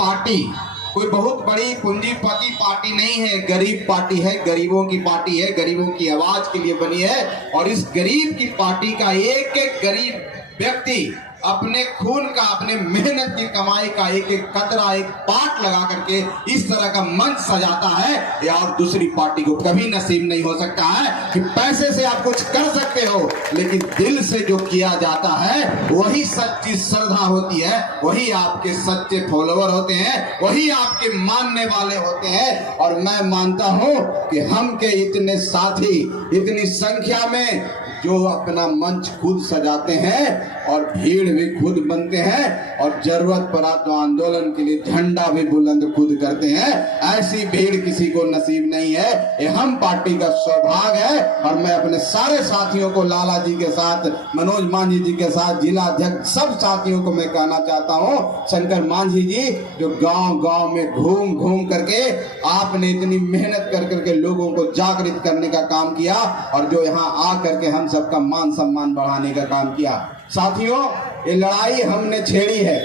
Party कोई बहुत बड़ी पूंजीपति पार्टी नहीं है, गरीब पार्टी है, गरीबों की पार्टी है, गरीबों की आवाज के लिए बनी है। और इस गरीब की पार्टी का एक एक गरीब व्यक्ति अपने खून का, अपने मेहनत की कमाई का एक एक कतरा, एक पार्ट लगा करके इस तरह का मंच सजाता है। और दूसरी पार्टी को कभी नसीब नहीं हो सकता है कि पैसे से आप कुछ कर सकते हो, लेकिन दिल से जो किया जाता है वही सच्ची श्रद्धा होती है, वही आपके सच्चे फॉलोवर होते हैं, वही आपके मानने वाले होते हैं। और मैं मानता हूं कि हम के इतने साथी, इतनी संख्या में जो अपना मंच खुद सजाते हैं और भीड़ भी खुद बनते हैं और जरूरत पड़ा तो आंदोलन के लिए झंडा भी बुलंद खुद करते हैं, ऐसी भीड़ किसी को नसीब नहीं है। ये हम पार्टी का सौभाग्य है। और मैं अपने सारे साथियों को, लाला जी के साथ, मनोज मांझी जी के साथ, जिला अध्यक्ष सब साथियों को मैं कहना चाहता हूँ, शंकर मांझी जी जो गांव गांव में घूम घूम करके आपने इतनी मेहनत कर करके लोगों को जागृत करने का काम किया और जो यहाँ आ करके हम सबका मान सम्मान बढ़ाने का काम किया। साथियों, ये लड़ाई हमने छेड़ी है,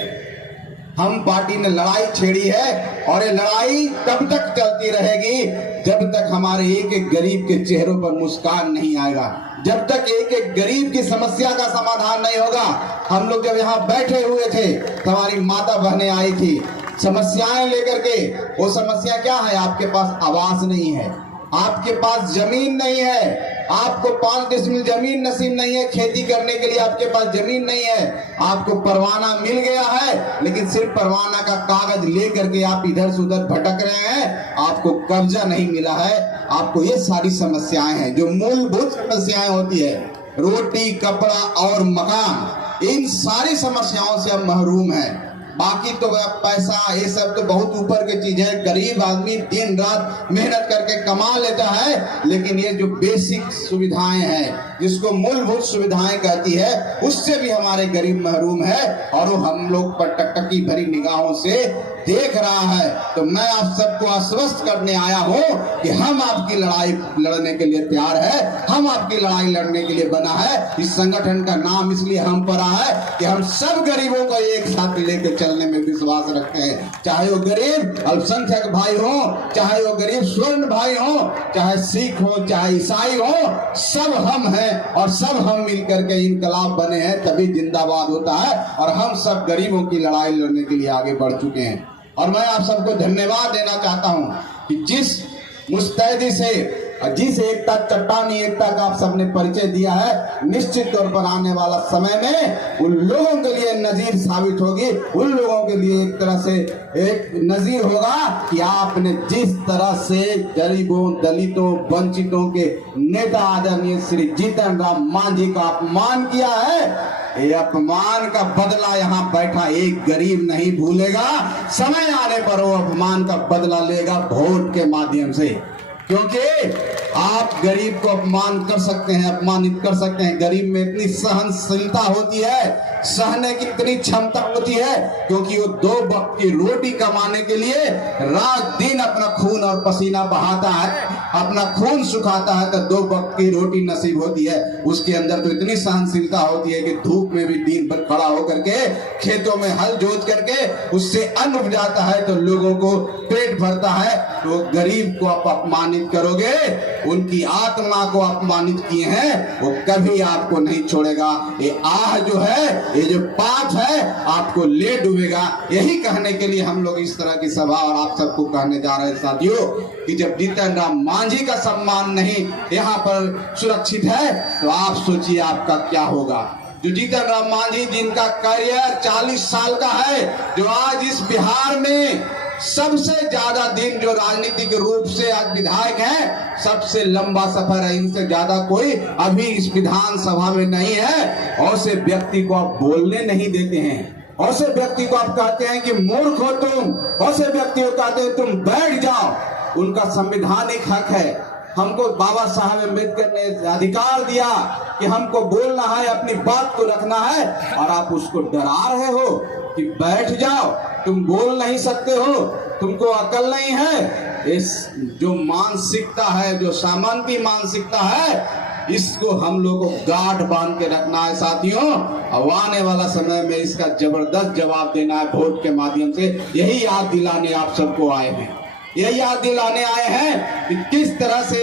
हम पार्टी ने लड़ाई छेड़ी है और ये लड़ाई तब तक चलती रहेगी जब तक हमारे एक एक गरीब के चेहरों पर मुस्कान नहीं आएगा, जब तक एक एक गरीब की समस्या का समाधान नहीं होगा। हम लोग जब यहाँ बैठे हुए थे तो हमारी माता बहनें आई थी समस्याएं लेकर के। वो समस्या क्या है? आपके पास आवास नहीं है, आपके पास जमीन नहीं है, आपको 5 डिसमिल जमीन नसीब नहीं है, खेती करने के लिए आपके पास जमीन नहीं है, आपको परवाना मिल गया है लेकिन सिर्फ परवाना का कागज लेकर के आप इधर से उधर भटक रहे हैं, आपको कब्जा नहीं मिला है। आपको ये सारी समस्याएं हैं जो मूलभूत समस्याएं होती है, रोटी, कपड़ा और मकान, इन सारी समस्याओं से हम महरूम हैं। बाकी तो पैसा ये सब तो बहुत ऊपर की चीज है, गरीब आदमी दिन रात मेहनत करके कमा लेता है, लेकिन ये जो बेसिक सुविधाएं हैं, जिसको मूलभूत सुविधाएं कहती है, उससे भी हमारे गरीब महरूम है और वो हम लोग पर टकटकी भरी निगाहों से देख रहा है। तो मैं आप सबको आश्वस्त करने आया हूं कि हम आपकी लड़ाई लड़ने के लिए तैयार है, हम आपकी लड़ाई लड़ने के लिए बना है। इस संगठन का नाम इसलिए हम पड़ा है कि हम सब गरीबों को एक साथ लेकर चलने में विश्वास रखते हैं, चाहे वो गरीब अल्पसंख्यक भाई हो, चाहे वो गरीब स्वर्ण भाई हो, चाहे सिख हो, चाहे ईसाई हो, सब हम हैं और सब हम मिलकर के इनकलाब बने हैं, तभी जिंदाबाद होता है। और हम सब गरीबों की लड़ाई लड़ने के लिए आगे बढ़ चुके हैं। और मैं आप सबको धन्यवाद देना चाहता हूं कि जिस मुस्तैदी से, जिस एकता, चट्टानी एकता का आप सबने परिचय दिया है, निश्चित तौर पर आने वाला समय में उन लोगों के लिए नजीर साबित होगी, उन लोगों के लिए एक तरह से एक नजीर होगा कि आपने जिस तरह से गरीबों, दलितों, वंचितों के नेता आदरणीय श्री जीतन राम मांझी का अपमान किया है, ये अपमान का बदला यहाँ बैठा एक गरीब नहीं भूलेगा। समय आने पर वो अपमान का बदला लेगा वोट के माध्यम से, क्योंकि आप गरीब को अपमान कर सकते हैं, अपमानित कर सकते हैं। गरीब में इतनी सहनशीलता होती है, सहने की इतनी क्षमता होती है, क्योंकि वो 2 वक्त की रोटी कमाने के लिए रात दिन अपना खून और पसीना बहाता है, अपना खून सुखाता है, तो 2 वक्त की रोटी नसीब होती है। उसके अंदर तो इतनी सहनशीलता होती है कि धूप में भी दिन भर खड़ा होकर के खेतों में हल जोत करके उससे अन्न उपजाता है, तो लोगों को पेट भरता है। तो गरीब को आप अपमानित करोगे, उनकी आत्मा को अपमानित किए हैं, वो कभी आपको नहीं छोड़ेगा। ये आह जो है, ये जो पाठ है, आपको ले डूबेगा। यही कहने के लिए हम लोग इस तरह की सभा और आप सबको कहने जा रहे हैं साथियों कि जब जीतन राम मांझी का सम्मान नहीं यहाँ पर सुरक्षित है, तो आप सोचिए आपका क्या होगा। जो जीतन राम मांझी, जिनका करियर 40 साल का है, जो आज इस बिहार में सबसे ज्यादा दिन जो राजनीतिक रूप से आज विधायक है, सबसे लंबा सफर है, इनसे ज्यादा कोई अभी इस विधानसभा में नहीं है। ऐसे व्यक्ति को आप बोलने नहीं देते हैं, ऐसे व्यक्ति को आप कहते हैं कि मूर्ख हो तुम, ऐसे व्यक्ति को कहते हैं तुम बैठ जाओ। उनका संवैधानिक हक है, हमको बाबा साहब अम्बेडकर ने अधिकार दिया कि हमको बोलना है, अपनी बात को रखना है, और आप उसको डरा रहे हो कि बैठ जाओ, तुम बोल नहीं सकते हो, तुमको अकल नहीं है। इस जो मानसिकता है, जो सामंती मानसिकता है, इसको हम लोग को गांठ बांध के रखना है साथियों। अब आने वाला समय में इसका जबरदस्त जवाब देना है वोट के माध्यम से। यही याद दिलाने आप सबको आए हैं, यही याद दिलाने आए हैं कि किस तरह से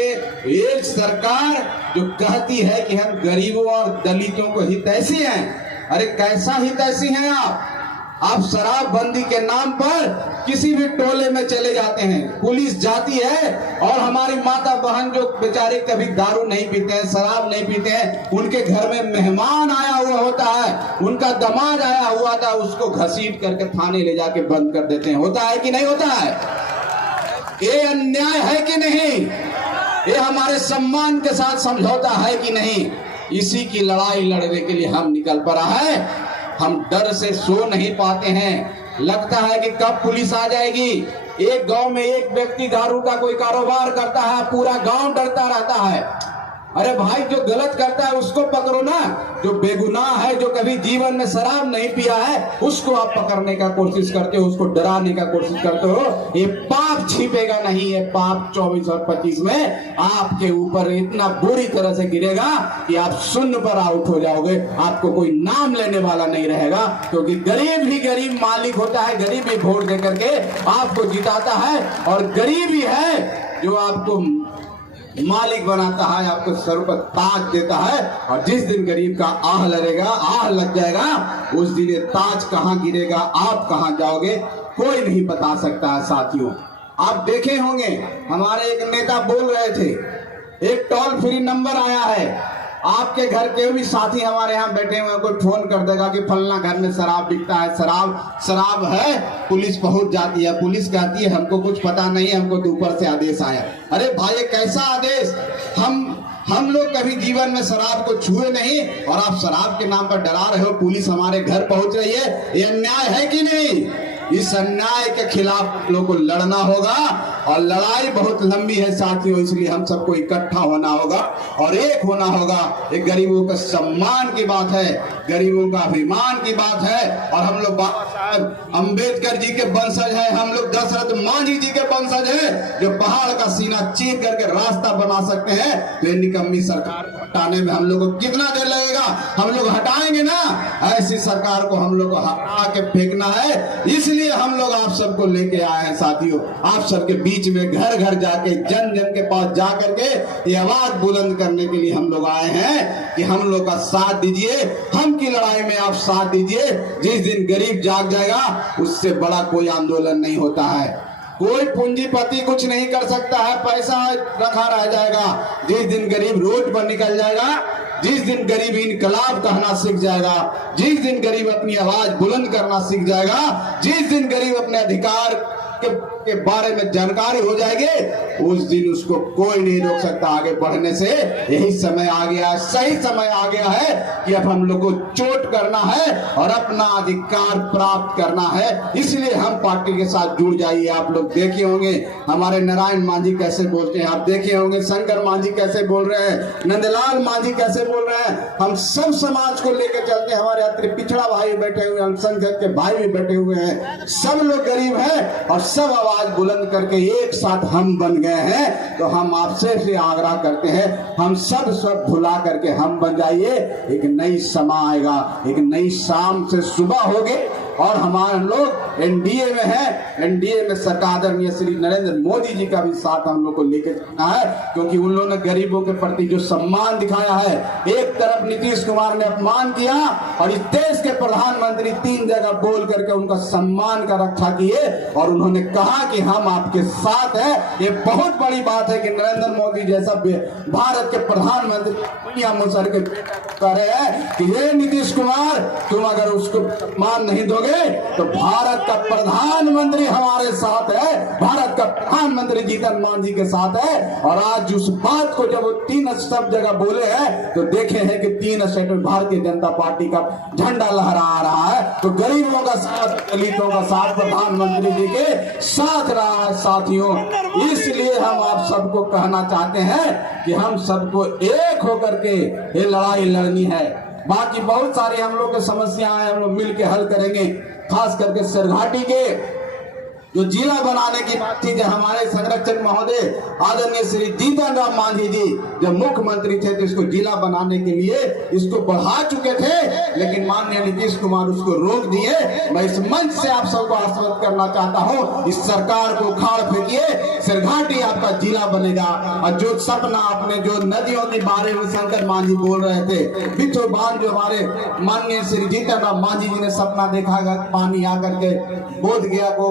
एक सरकार जो कहती है कि हम गरीबों और दलितों को हितैषी हैं, अरे कैसा हितैषी हैं आप शराबबंदी के नाम पर किसी भी टोले में चले जाते हैं, पुलिस जाती है और हमारी माता बहन जो बेचारे कभी दारू नहीं पीते हैं, शराब नहीं पीते हैं, उनके घर में मेहमान आया हुआ होता है, उनका दामाद आया हुआ था, उसको घसीट करके थाने ले जाके बंद कर देते हैं। होता है कि नहीं होता है? ये अन्याय है कि नहीं? ये हमारे सम्मान के साथ समझौता है कि नहीं? इसी की लड़ाई लड़ने के लिए हम निकल पड़ा है। हम डर से सो नहीं पाते हैं, लगता है कि कब पुलिस आ जाएगी। एक गांव में एक व्यक्ति दारू का कोई कारोबार करता है, पूरा गांव डरता रहता है। अरे भाई, जो गलत करता है उसको पकड़ो ना, जो बेगुनाह है, जो कभी जीवन में शराब नहीं पिया है, उसको आप पकड़ने का कोशिश करते हो, उसको डराने का कोशिश करते हो। ये पाप छिपेगा नहीं, ये पाप 24 और 25 में आपके ऊपर इतना बुरी तरह से गिरेगा कि आप शून्य पर आउट हो जाओगे, आपको कोई नाम लेने वाला नहीं रहेगा। क्योंकि गरीब ही गरीब मालिक होता है, गरीब ही वोट दे करके आपको जिताता है, और गरीब ही है जो आपको मालिक बनाता है, आपको सर पर ताज देता है। और जिस दिन गरीब का आह लगेगा, आह लग जाएगा, उस दिन ये ताज कहां गिरेगा, आप कहां जाओगे, कोई नहीं बता सकता है साथियों। आप देखे होंगे, हमारे एक नेता बोल रहे थे, एक टोल फ्री नंबर आया है, आपके घर के भी साथी हमारे यहाँ बैठे हुए कोई फोन कर देगा कि फलना घर में शराब बिकता है, शराब है, पुलिस पहुंच जाती है, पुलिस कहती है हमको कुछ पता नहीं है, हमको तो ऊपर से आदेश आया। अरे भाई, ये कैसा आदेश? हम लोग कभी जीवन में शराब को छुए नहीं, और आप शराब के नाम पर डरा रहे हो, पुलिस हमारे घर पहुंच रही है। ये अन्याय है कि नहीं? इस अन्याय के खिलाफ लोगों को लड़ना होगा, और लड़ाई बहुत लंबी है साथियों, इसलिए हम सबको इकट्ठा होना होगा और एक होना होगा। एक गरीबों का सम्मान की बात है, गरीबों का अभिमान की बात है, और हम लोग बाबा साहब अम्बेडकर जी के वंशज हैं, हम लोग दशरथ मांझी जी के वंशज हैं, जो पहाड़ का सीना चीर करके रास्ता बना सकते हैं। तो ये निकम्मी सरकार को हटाने में हम लोग को कितना देर लगेगा? हम लोग हटाएंगे ना, ऐसी सरकार को हम लोग को हटा के फेंकना है। इसलिए हम लोग आप सबको लेके आए हैं साथियों, आप सबके बीच में घर घर जाके, जन जन के पास जा करके ये आवाज बुलंद करने के लिए हम लोग आए हैं कि हम लोग का साथ दीजिए, हम की लड़ाई में आप साथ दीजिए। जिस दिन गरीब जाग जाएगा, उससे बड़ा कोई आंदोलन नहीं होता है। कोई पूंजीपति कुछ नहीं कर सकता है, पैसा रखा रह जाएगा। जिस दिन गरीब रोड पर निकल जाएगा, जिस दिन गरीब इनकलाब कहना सीख जाएगा, जिस दिन गरीब अपनी आवाज बुलंद करना सीख जाएगा, जिस दिन गरीब अपने अधिकार के बारे में जानकारी हो जाएगी, उस दिन उसको कोई नहीं रोक सकता आगे बढ़ने से। यही समय आ गया है, सही समय आ गया है कि अब हम लोग को चोट करना है और अपना अधिकार प्राप्त करना है। इसलिए हम पार्टी के साथ जुड़ जाइए। आप लोग देखे होंगे हमारे नारायण मांझी कैसे बोलते हैं, आप देखे होंगे शंकर मांझी कैसे बोल रहे हैं, नंदलाल मांझी कैसे बोल रहे हैं। हम सब समाज को लेकर चलते हैं, हमारे अति पिछड़ा भाई बैठे हुए हैं, अल्पसंख्यक के भाई भी बैठे हुए हैं, सब लोग गरीब हैं, और सब आवाज बुलंद करके एक साथ हम बन गए हैं। तो हम आपसे से आग्रह करते हैं, हम सब भुला करके हम बन जाइए। एक नई समय आएगा, एक नई शाम से सुबह होगी, और हमारे लोग एनडीए में हैं। एनडीए में सरकार आदरणीय श्री नरेंद्र मोदी जी का भी साथ हम लोग को लेकर चलना है, क्योंकि उन लोगों ने गरीबों के प्रति जो सम्मान दिखाया है। एक तरफ नीतीश कुमार ने अपमान किया, और इस देश के प्रधानमंत्री 3 जगह बोल करके उनका सम्मान का रक्षा किए, और उन्होंने कहा कि हम आपके साथ हैं। ये बहुत बड़ी बात है कि नरेंद्र मोदी जैसा भारत के प्रधानमंत्री मुसर के कह रहे हैं कि ये नीतीश कुमार, तुम अगर उसको मान नहीं दोगे तो भारत का प्रधानमंत्री हमारे साथ है, भारत का प्रधानमंत्री जीतन मान जी के साथ है। और आज उस बात को जब वो 3 सब जगह बोले हैं, तो देखे हैं कि 3 स्टेट में भारतीय जनता पार्टी का झंडा लहरा रहा है। तो गरीबों का साथ, दलितों का साथ प्रधानमंत्री जी के साथ रहा है साथियों। इसलिए हम आप सबको कहना चाहते हैं कि हम सबको एक होकर के ये लड़ाई लड़नी है। बाकी बहुत सारी हम लोग की समस्याएं हम लोग मिल के हल करेंगे, खास करके सरघाटी के जो जिला बनाने की बात थी, जो हमारे संरक्षक महोदय आदरणीय श्री जीतन राम मांझी जी जब मुख्यमंत्री थे तो इसको जिला बनाने के लिए इसको बढ़ा चुके थे, लेकिन माननीय नीतीश कुमार उसको रोक दिए। मैं इस मंच से आप सबको आश्वस्त करना चाहता हूं, इस सरकार को उखाड़ फेंकिए, सिरघाटी आपका जिला बनेगा। और जो सपना अपने जो नदियों के बारे में शंकर मांझी बोल रहे थे, बिच्छू बांध जो हमारे माननीय श्री जीतन राम मांझी जी ने सपना देखा, पानी आकर के बोध गया को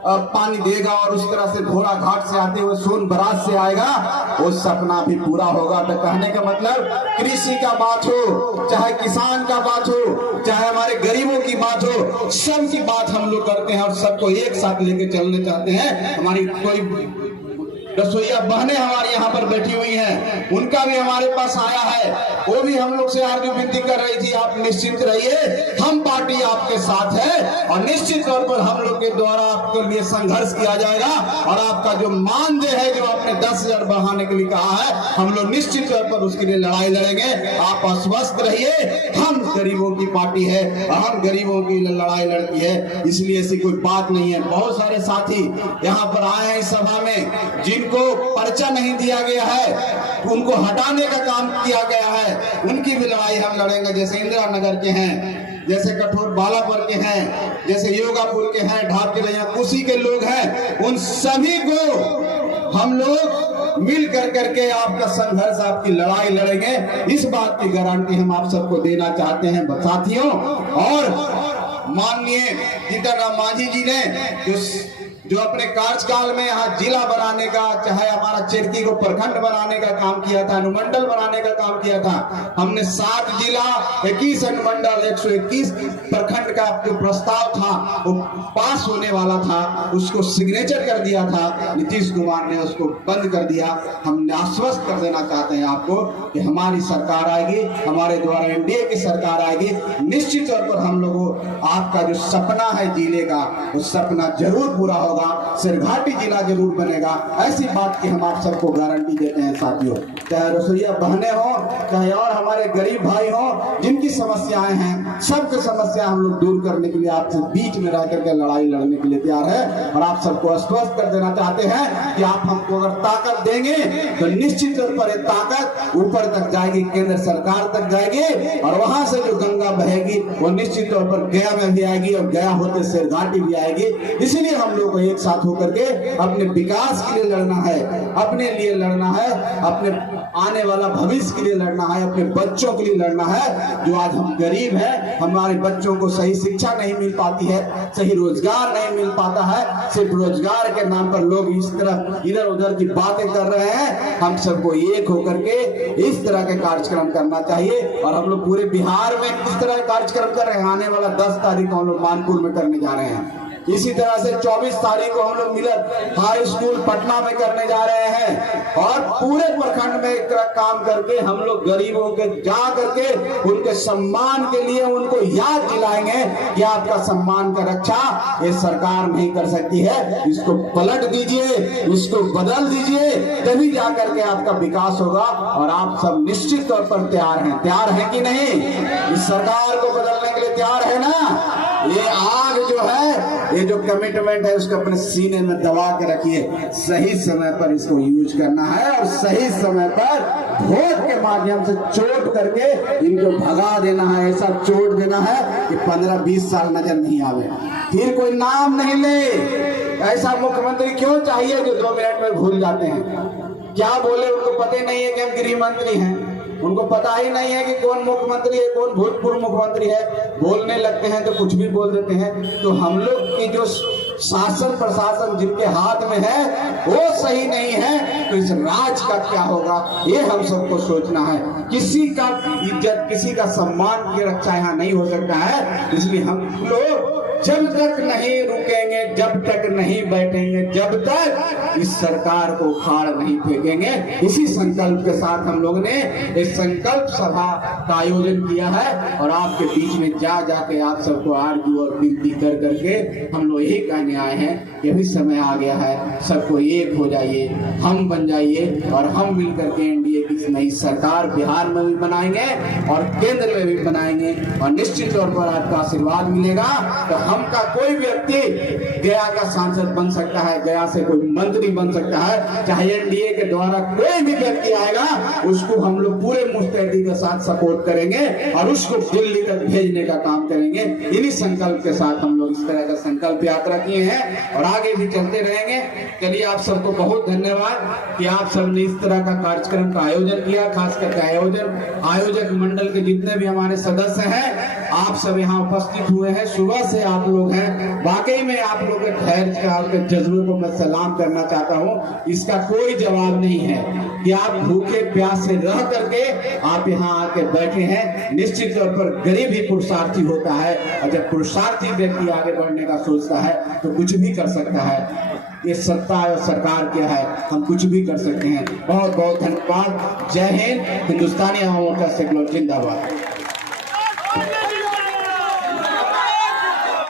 पानी देगा और उस तरह से घोड़ा घाट से आते हुए सोनबराज से आएगा, वो सपना भी पूरा होगा। तो कहने का मतलब कृषि का बात हो, चाहे किसान का बात हो, चाहे हमारे गरीबों की बात हो, सब की बात हम लोग करते हैं और सबको एक साथ लेके चलने चाहते हैं। हमारी कोई रसोईया बहनें हमारी यहाँ पर बैठी हुई हैं, उनका भी हमारे पास आया है, वो भी हम लोग से आगे विनती कर रही थी, आप निश्चिंत रहिए, हम पार्टी आपके साथ है और निश्चित तौर पर हम लोग के द्वारा आपके लिए संघर्ष किया जाएगा। और आपका जो मानदेय है, जो आपने 10,000 बढ़ाने के लिए कहा है, हम लोग निश्चित तौर पर उसके लिए लड़ाई लड़ेंगे। आप आश्वस्त रहिए, हम गरीबों की पार्टी है और हम गरीबों की लड़ाई लड़ती है, इसलिए ऐसी कोई बात नहीं है। बहुत सारे साथी यहाँ पर आए हैं इस सभा में, जिनको पर्चा नहीं दिया गया है, उनको हटाने का काम किया गया है, उनकी भी लड़ाई हम लड़ेंगे। जैसे इंदिरा नगर के हैं, जैसे कठोर बालापुर के हैं, जैसे योगापुर के हैं, ढाब के लिए कुशी के लोग हैं, उन सभी को हम लोग मिल कर करके आपका संघर्ष, आपकी लड़ाई लड़ेंगे। इस बात की गारंटी हम आप सबको देना चाहते हैं साथियों। और माननीय जीतन राम मांझी जी ने जो अपने कार्यकाल में यहाँ जिला बनाने का, चाहे हमारा चेरकी को प्रखंड बनाने का काम किया था, अनुमंडल बनाने का काम किया था, हमने 7 जिला 21 अनुमंडल 121 प्रखंड का जो प्रस्ताव था वो पास होने वाला था, उसको सिग्नेचर कर दिया था, नीतीश कुमार ने उसको बंद कर दिया। हम आश्वस्त कर देना चाहते हैं आपको कि हमारी सरकार आएगी, हमारे द्वारा एनडीए की सरकार आएगी, निश्चित तौर पर हम लोगों आपका जो सपना है जिले का, वो सपना जरूर पूरा होगा, सिरघाटी जिला जरूर बनेगा। ऐसी बात की हम आप सबको गारंटी देते हैं साथियों। चाहे रसोईया बहनें हो, चाहे और हमारे गरीब भाई हो, जिनकी समस्याएं हैं, सबकी समस्या हम लोग दूर करने के लिए आपसे बीच में रह करके लड़ाई लड़ने के लिए तैयार है। और आप सबको आश्वस्त कर देना चाहते हैं कि आप हमको अगर ताकत देंगे तो निश्चित तौर पर ये ताकत ऊपर तक जाएगी, केंद्र सरकार तक जाएगी, और वहां से जो गंगा बहेगी वो निश्चित तौर पर गया में भी आएगी और गया होते सिरघाटी भी आएगी। इसीलिए हम लोग को एक साथ होकर के अपने विकास के लिए लड़ना है, अपने लिए लड़ना है, अपने आने वाला भविष्य के लिए लड़ना है, अपने बच्चों के लिए लड़ना है। जो आज हम गरीब हैं, हमारे बच्चों को सही शिक्षा नहीं मिल पाती है, सही रोजगार नहीं मिल पाता है, सिर्फ रोजगार के नाम पर लोग इस तरह इधर उधर की बातें कर रहे हैं। हम सबको एक होकर के इस तरह के कार्यक्रम करना चाहिए। और हम लोग पूरे बिहार में इस तरह का कार्यक्रम कर रहे हैं। आने वाला 10 तारीख को हम लोग मानपुर में करने जा रहे हैं। इसी तरह से 24 तारीख को हम लोग मिलन हाई स्कूल पटना में करने जा रहे हैं। और पूरे प्रखंड में एक तरह काम करके हम लोग गरीबों के जा करके उनके सम्मान के लिए उनको याद दिलाएंगे कि आपका सम्मान का रक्षा ये सरकार नहीं कर सकती है। इसको पलट दीजिए, इसको बदल दीजिए, तभी जा करके आपका विकास होगा। और आप सब निश्चित तौर पर तैयार हैं कि नहीं? इस सरकार को बदलने के लिए तैयार है ना? ये आग जो है, ये जो कमिटमेंट है, उसको अपने सीने में दबा के रखिए। सही समय पर इसको यूज करना है और सही समय पर वोट के माध्यम से चोट करके इनको भगा देना है। ऐसा चोट देना है कि 15-20 साल नजर नहीं आवे, फिर कोई नाम नहीं ले। ऐसा मुख्यमंत्री क्यों चाहिए जो 2 मिनट में भूल जाते हैं? क्या बोले उनको पता ही नहीं है कि हम गृह मंत्री हैं, उनको पता ही नहीं है कि कौन मुख्यमंत्री है, कौन भूतपूर्व मुख्यमंत्री है। बोलने लगते हैं तो कुछ भी बोल देते हैं। तो हम लोग की जो शासन प्रशासन जिनके हाथ में है वो सही नहीं है, तो इस राज का क्या होगा, ये हम सबको सोचना है। किसी का इज्जत, किसी का सम्मान की रक्षा यहाँ नहीं हो सकता है। इसलिए हम लोग जब तक नहीं रुकेंगे, जब तक नहीं बैठेंगे, जब तक इस सरकार को उखाड़ नहीं फेंकेंगे। इसी संकल्प के साथ हम लोग ने इस संकल्प सभा का आयोजन किया है। और आपके बीच में जा जाके आप सबको आरजू और विनती कर करके हम लोग यही कहने कहने आए हैं कि अभी समय आ गया है, सबको एक हो जाइए, हम बन जाइए और हम मिलकर के एनडीए की नई सरकार बिहार में भी बनाएंगे और केंद्र में भी बनाएंगे। और निश्चित तौर पर आपका आशीर्वाद मिलेगा तो हम का कोई व्यक्ति गया का सांसद बन सकता है, गया से कोई मंत्री बन सकता है। चाहे एनडीए के द्वारा कोई भी व्यक्ति आएगा उसको हम लोग पूरे मुस्तैदी के साथ सपोर्ट करेंगे और उसको दिल्ली तक भेजने का काम करेंगे। इन्हीं संकल्प के साथ हम लोग इस तरह का संकल्प यात्रा किए हैं और आगे भी चलते रहेंगे। चलिए, आप सबको बहुत धन्यवाद कि आप सबने इस तरह का कार्यक्रम का आयोजन किया। खास करके आयोजक मंडल के जितने भी हमारे सदस्य हैं, आप सब यहाँ उपस्थित हुए हैं, सुबह से आप लोग हैं। वाकई में आप लोग के खैर के जज्बे को मैं सलाम करना चाहता हूँ। इसका कोई जवाब नहीं है कि आप भूखे प्यास से रह करके आप यहाँ आके बैठे हैं। निश्चित तौर पर गरीब ही पुरुषार्थी होता है और जब पुरुषार्थी व्यक्ति आगे बढ़ने का सोचता है तो कुछ भी कर सकता है। ये सत्ता और सरकार क्या है, हम कुछ भी कर सकते हैं। बहुत बहुत धन्यवाद। जय हिंद। हिंदुस्तानी आवाम मोर्चा सेकुलर जिंदाबाद।